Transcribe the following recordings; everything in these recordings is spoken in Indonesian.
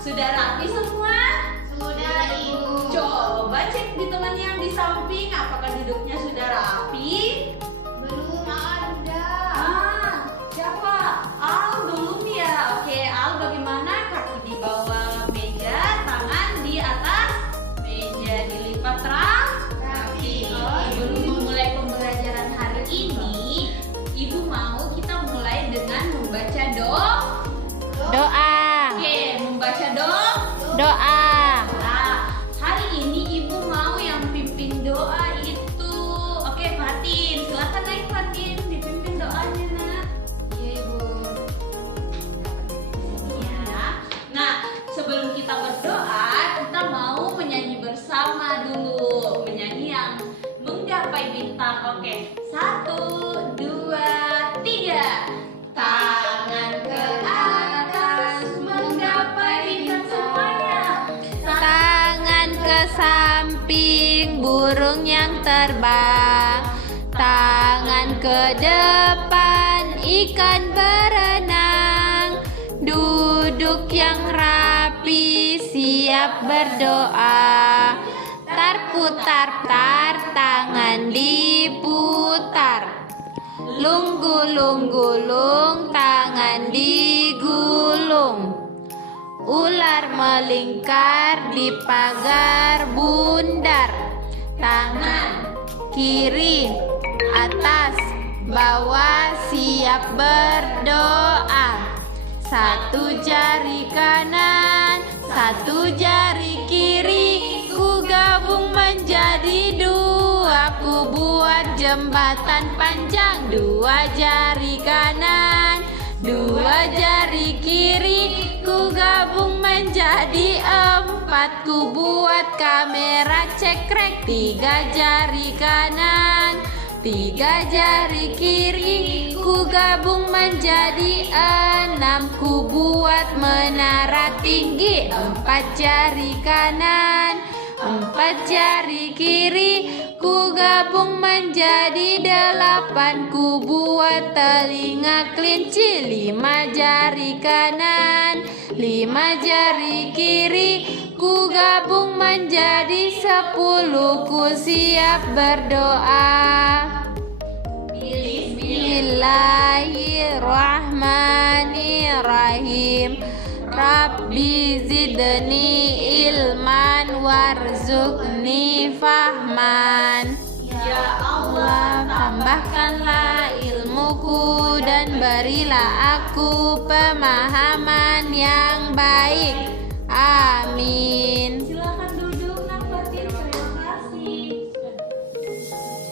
Sudah rapi semua? Sudah, Ibu. Coba cek di teman yang di samping, apakah duduknya sudah rapi? Belum ada. Siapa? Al belum ya? Oke, Al bagaimana? Kaki di bawah meja, tangan di atas meja, dilipat rapi. Sebelum memulai pembelajaran hari ini, Ibu mau kita mulai dengan membaca Doa. Oke, membaca Doa. Nah, hari ini Ibu mau yang pimpin doa itu. Oke, Fatin, silakan naik Fatin, dipimpin doanya, Nak. Iya, Ibu. Ya. Nah, sebelum kita berdoa, kita mau menyanyi bersama dulu. Menyanyi yang menggapai bintang. Oke, 1, 2, 3. Tangan ke atas menggapai bintang semuanya. Tangan ke samping, burung yang terbang. Tangan ke depan, ikan berenang. Duduk yang rapi, siap berdoa. Putar, tangan diputar. Lung-gulung, tangan digulung. Ular melingkar di pagar bundar. Tangan kiri, atas, bawah, siap berdoa. Satu jari kanan, satu jari kiri, ku gabung menjadi dua. Ku buat jembatan panjang, dua jari kanan, dua jari kiri, ku gabung menjadi empat. Ku buat kamera cekrek, tiga jari kanan, tiga jari kiri, ku gabung menjadi enam. Ku buat menara tinggi, empat jari kanan, empat jari kiri, ku gabung menjadi delapan. Ku buat telinga kelinci, lima jari kanan, lima jari kiri, ku gabung menjadi 10. Ku siap berdoa. Bismillahirrahmanirrahim. Rabbi zidni ilman warzuqni fahman. Ya Allah, tambahkanlah ilmuku dan berilah aku pemahaman yang baik. Amin. Silakan duduk, Nak Fatin. Terima kasih.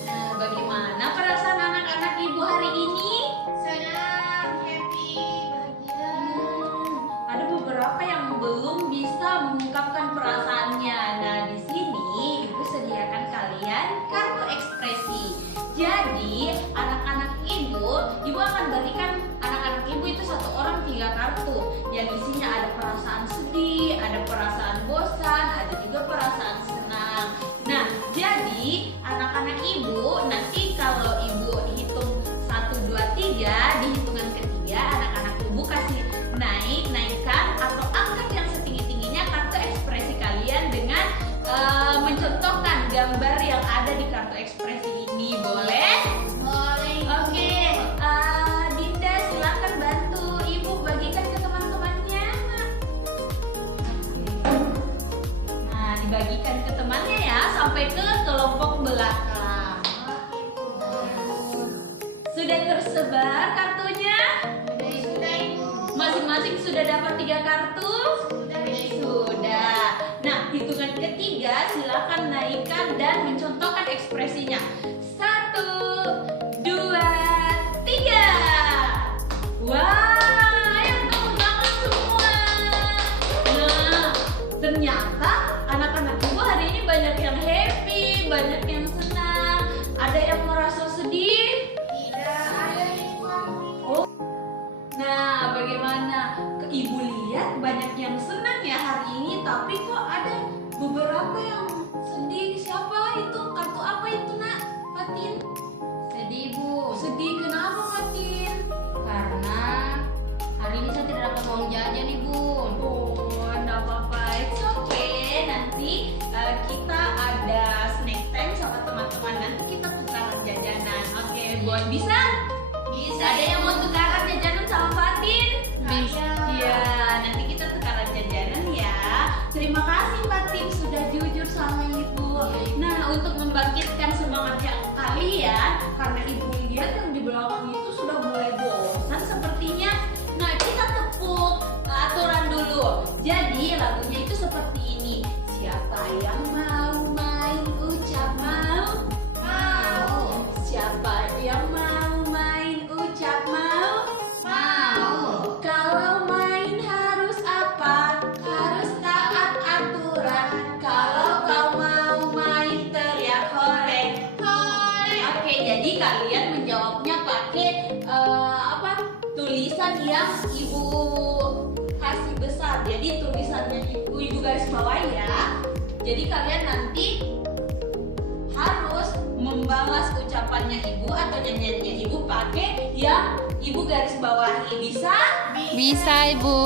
Nah, bagaimana perasaan anak-anak Ibu hari ini? Senang, happy, bahagia. Ada beberapa yang belum bisa mengungkapkan perasaannya. Nah, di sini Ibu sediakan kalian kartu ekspresi. Jadi, anak-anak Ibu akan berikan anak-anak Ibu itu satu orang 3 kartu. Yang isinya ada perasaan sedih, ada perasaan bosan, ada juga perasaan senang. Nah, jadi anak-anak Ibu nanti kalau Ibu hitung 1, 2, 3, di hitungan ketiga anak-anak Ibu kasih naikkan atau angkat yang setinggi-tingginya kartu ekspresi kalian dengan mencontohkan gambar yang ada di kartu ekspresi ini. Boleh? Boleh. Oke, Dinda silakan bantu Ibu bagikan ke teman-temannya. Nah, dibagikan ke temannya ya sampai ke kelompok belakang. Sudah tersebar kartunya? Sudah, Ibu. Masing-masing sudah dapat 3 kartu? Sudah, Ibu. Sudah. Nah, hitungan ketiga silakan naikkan dan mencontohkan ekspresinya. 1, 2, 3. Wah, yang tepuk tangan semua. Nah, ternyata anak-anak Ibu hari ini banyak yang happy, banyak yang senang. Ada yang merasa sedih? Tidak ada, Ibu. Nah, bagaimana? Ibu lihat banyak yang senang ya hari ini, tapi kok ada beberapa yang sedih. Siapa itu? Kartu apa itu, Nak? Fatin? Sedih, Bu. Sedih kenapa, Fatin? Karena hari ini saya tidak dapat uang jajan, Ibu. Oh, enggak apa-apa. It's okay. Nanti kita ada snack time sama teman-teman. Nanti kita tukaran jajanan. Oke, buat bisa? Bisa. Ada yang mau tukaran jajanan sama Fatin? Bisa. Iya, nanti kita tukaran jajanan ya. Terima kasih Fatin sudah jujur sama Ibu. Nah, untuk membangkitkan semangatnya kalian, karena Ibu lihat yang di belakang itu sudah mulai bosan sepertinya. Nah, kita tepuk aturan dulu. Jadi lagunya itu seperti ini. Siapa yang mau main ucap mau? Mau. Siapa yang mau main ucap mau? Mau. Kalau main harus apa? Harus taat aturan. Kalau kau mau main teriak hore. Hore. Oke, jadi kalian menjawabnya pakai apa? Tulisan yang Ibu kasih besar. Jadi tulisannya Ibu garis bawah ya. Jadi kalian nanti harus membalas ucapannya Ibu atau nyanyiannya Ibu pakai yang Ibu garis bawahi. Bisa? Bisa, Ibu.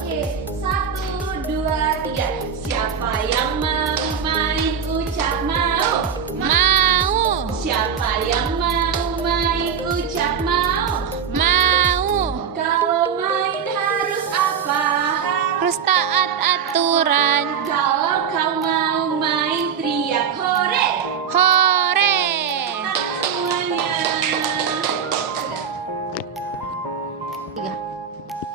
Oke, 1, 2, 3. Siapa yang mau main ucap mau? Mau. Siapa yang mau main ucap mau? Mau. Kalau main harus apa? Terus taat aturan. Kalau kau mau main teriak hore. Hore. Tangan semuanya. Tiga.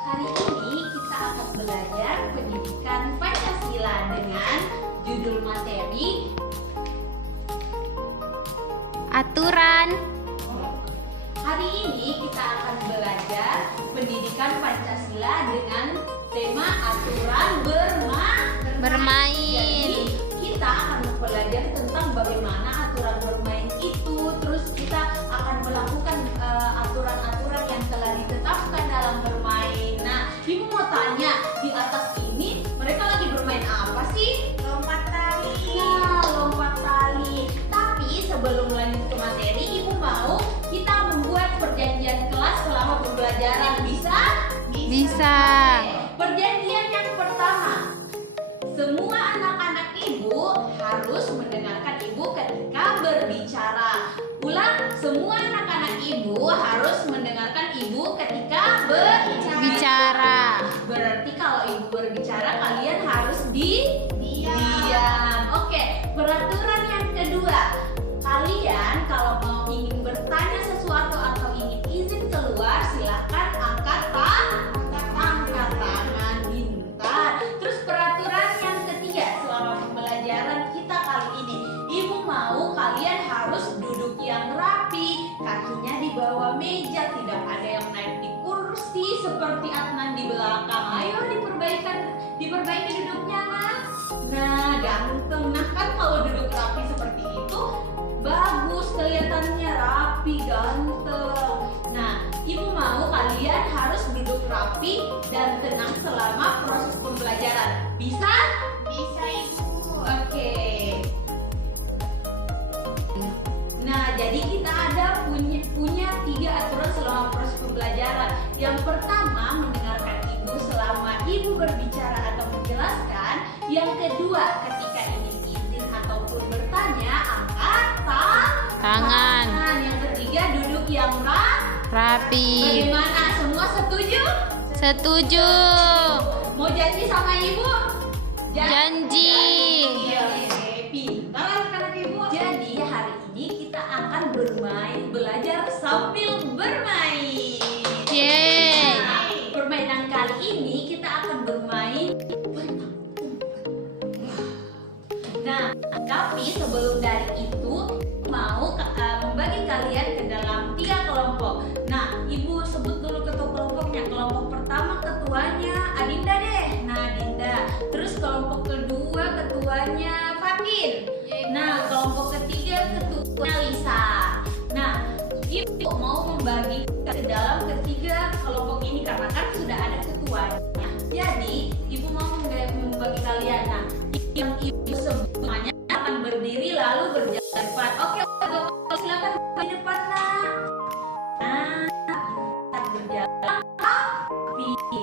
Hari ini kita akan belajar pendidikan Pancasila dengan judul materi Aturan. Hari ini kita akan belajar pendidikan Pancasila dengan tema aturan Bermain. Jadi kita akan belajar tentang bagaimana aturan bermain itu. Terus kita akan melakukan aturan-aturan yang telah ditetapkan dalam bermain. Nah, Ibu mau tanya, di atas ini mereka lagi bermain apa sih? Lompat tali. Nah, lompat tali. Tapi sebelum lanjut ke materi, Ibu mau kita membuat perjanjian kelas selama pembelajaran. Bisa? Bisa. Perjanjian yang pertama, semua anak-anak Ibu harus mendengarkan Ibu ketika berbicara. Ulang, semua anak-anak Ibu harus mendengarkan Ibu ketika Bicara. Berarti kalau Ibu berbicara, kalian harus Diam. diam. Oke, peraturan yang kedua. Kalian kalau mau ingin bertanya sesuatu atau ingin izin keluar, silakan angkat tangan, pintar. Terus peraturan yang ketiga, selama pembelajaran kita kali ini, Ibu mau kalian harus duduk yang rapi, kakinya di bawah meja, tidak ada yang naik di kursi seperti Adnan di belakang. Ayo diperbaiki duduknya, Nah, ganteng. Nah, kan kalau duduk rapi seperti itu bagus, kelihatannya rapi, ganteng. Nah, Ibu mau kalian harus duduk rapi dan tenang selama proses pembelajaran. Bisa? Bisa, Ibu. Oke. Nah, jadi kita ada punya 3 aturan selama proses pembelajaran. Yang pertama, mendengarkan Ibu selama Ibu berbicara atau menjelaskan. Yang kedua, ketika ingin izin ataupun bertanya, angkat Tangan. Yang ketiga, duduk yang Rapi. Bagaimana? Semua setuju? Setuju. Mau janji sama Ibu? Janji. Iya, pintar anak-anak Ibu. Jadi hari ini kita akan belajar sambil bermain. Yeay. Nah, permainan kali ini kita akan bermain. Nah, tapi sebelum dari itu mau membagi kalian ke dalam 3 kelompok. Nah, Ibu sebut dulu ketua kelompoknya. Kelompok pertama ketuanya Adinda deh. Nah, Adinda. Terus kelompok kedua ketuanya Fatin. Nah, kelompok ketiga ketuanya Lisa. Nah, Ibu mau membagi ke dalam ketiga kelompok ini karena kan sudah ada ketuanya. Jadi, Ibu mau membagi kalian. Nah, yang Ibu sebutnya akan berdiri lalu berjalan depan. Oke, silakan di depan, Nak. Nah, kita berjalan rapi.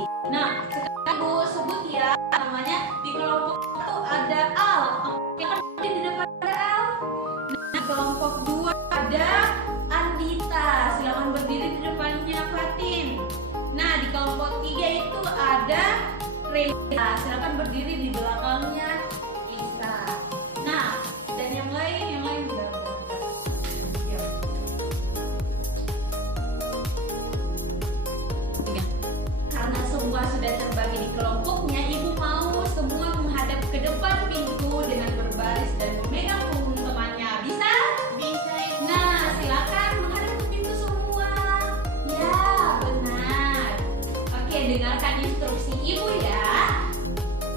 ibu ya.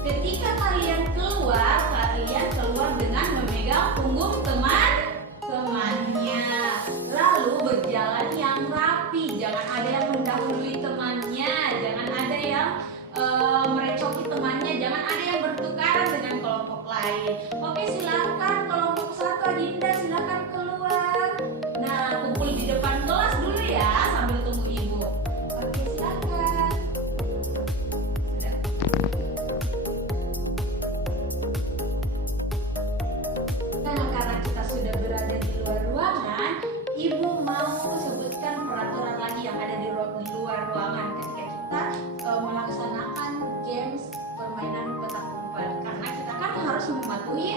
Ketika kalian keluar dengan memegang punggung temannya. Lalu berjalan yang rapi, jangan ada yang mendahului temannya, jangan ada yang merecoki temannya, jangan ada yang bertukaran dengan kelompok lain. Oke, silakan kelompok 1 Adinda, silakan keluar. Nah, kumpul di depan kelas dulu ya sambil tunggu ibu. Oke, silakan. Nah, karena kita sudah berada di luar ruangan, ibu mau sebutkan peraturan lagi yang ada di luar ruangan ketika kita melaksanakan games permainan petak umpet. Karena kita kan harus mematuhi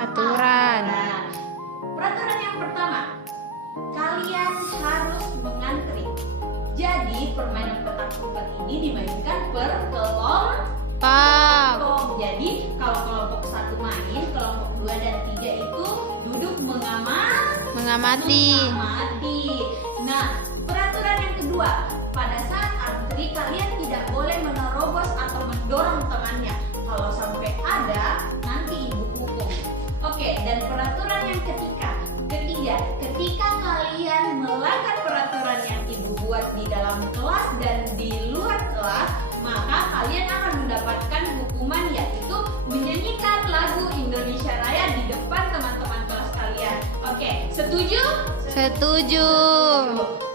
Aturan. Peraturan yang pertama, kalian harus mengantri. Jadi permainan petak umpet ini dimainkan per kelompok. Jadi kalau kelompok 1 main, kelompok 2 dan 3 itu duduk mengamati. Nah, peraturan yang kedua, pada saat antri kalian tidak boleh menerobos atau mendorong temannya. Kalau sampai ada, nanti ibu hukum. Oke, dan peraturan yang ketiga, ketika kalian melanggar peraturan yang ibu buat di dalam kelas dan di luar kelas, maka kalian akan mendapatkan hukuman, yaitu menyanyikan lagu Indonesia Raya di depan teman-teman kelas kalian. Oke, setuju? Setuju.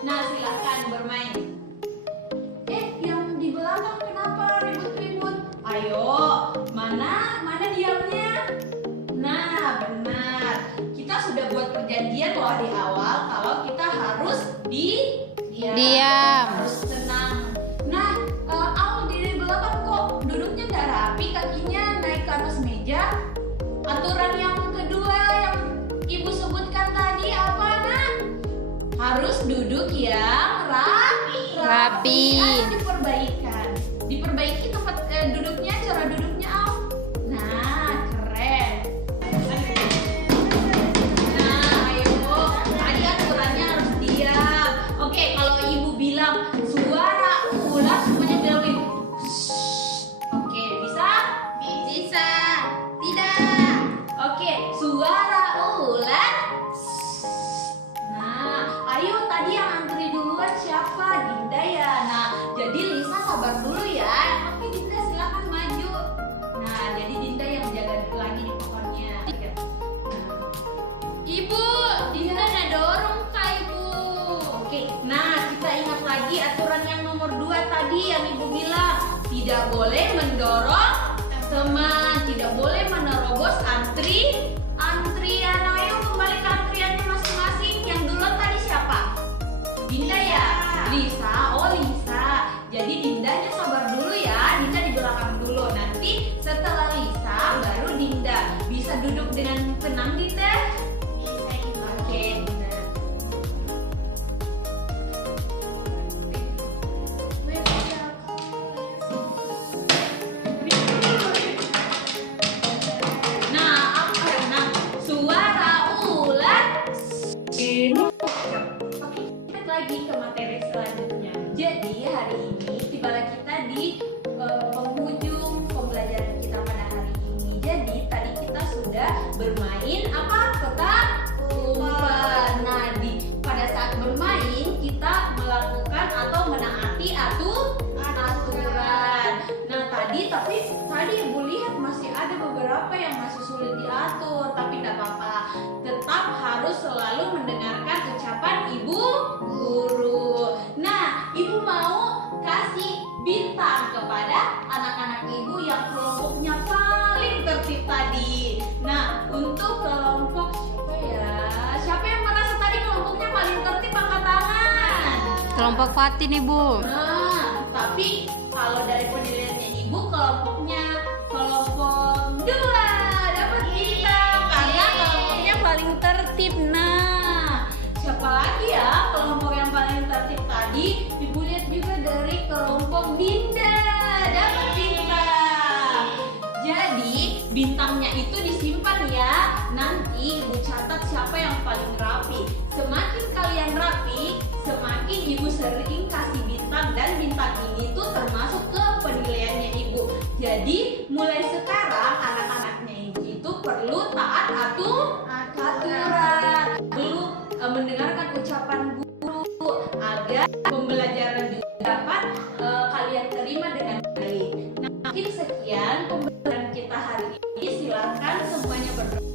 Nah, silahkan bermain. Yang di belakang kenapa ribut-ribut? Ayo, mana diamnya? Nah, benar. Kita sudah buat perjanjian loh di awal kalau kita harus Diam. harus tenang. Nah, Al di belakang kok duduknya nggak rapi, kakinya naik ke atas meja. Aturan yang kedua yang ibu sebutkan tadi apa, Nak? Harus duduk yang rapi. Ayo diperbaiki tempat duduknya, cara duduknya, Al. Nah, keren. Nah, ayo, tadi aturannya harus diam. Oke, kalau ibu bilang suara ular, semuanya bilangin. Oke, bisa? Bisa. Tidak. Oke, suara ular. Nah, ayo tadi yang antri duluan siapa? Dinda ya. Nah, jadi Lisa sabar dulu ya. Oke, Dinda silakan maju. Nah, jadi Dinda yang jaga lagi di pokoknya. Ibu, Dinda nak dorong Kak Ibu. Oke, nah kita ingat lagi aturan yang nomor 2 tadi yang ibu bilang. Tidak boleh mendorong teman, tidak boleh menerobos antrian. Ayo kembali ke antriannya masing-masing. Yang duluan tadi siapa? Dinda ya? Lisa. Oh, Lisa. Jadi Dindanya sabar dulu ya. Dinda di belakang dulu. Nanti setelah Lisa baru Dinda. Bisa duduk dengan tenang, Dinda? Bisa, Ibu. Oke, Dinda. Nah, suara ular. Oke, kita lagi ke materi selanjutnya. Jadi hari ini tibalah kita di penghujung pembelajaran kita pada hari ini. Jadi tadi kita sudah bermain apa? Petak umpet. Nah, pada saat bermain kita melakukan atau menaati aturan. Nah, tadi ibu lihat masih ada beberapa yang masih sulit diatur, tapi tidak apa-apa. Tetap harus selalu mendengarkan ucapan ibu guru. Nah, ibu mau kasih bintang kepada anak-anak ibu yang kelompoknya paling tertib tadi. Nah, untuk kelompok siapa ya? Siapa yang merasa tadi kelompoknya paling tertib, angkat tangan. Kelompok Fatin, Ibu. Nah, tapi kalau dari penilaiannya ibu, kelompoknya kelompok 2 dapat bintang karena kelompoknya paling tertib. Nah, siapa lagi ya kelompok yang paling tertib tadi? Ibu lihat juga dari kelompok Dinda dapat bintang. Jadi bintangnya itu disimpan ya. Nanti ibu catat siapa yang paling rapi. Semakin kalian rapi, semakin ibu sering kasih bintang dan bintang ini tuh termasuk ke penilaiannya Ibu. Jadi mulai sekarang anak-anaknya itu perlu taat aturan, perlu mendengarkan ucapan guru agar pembelajaran juga dapat kalian terima dengan baik. Nah, mungkin sekian pembelajaran kita hari ini. Silakan semuanya berdoa.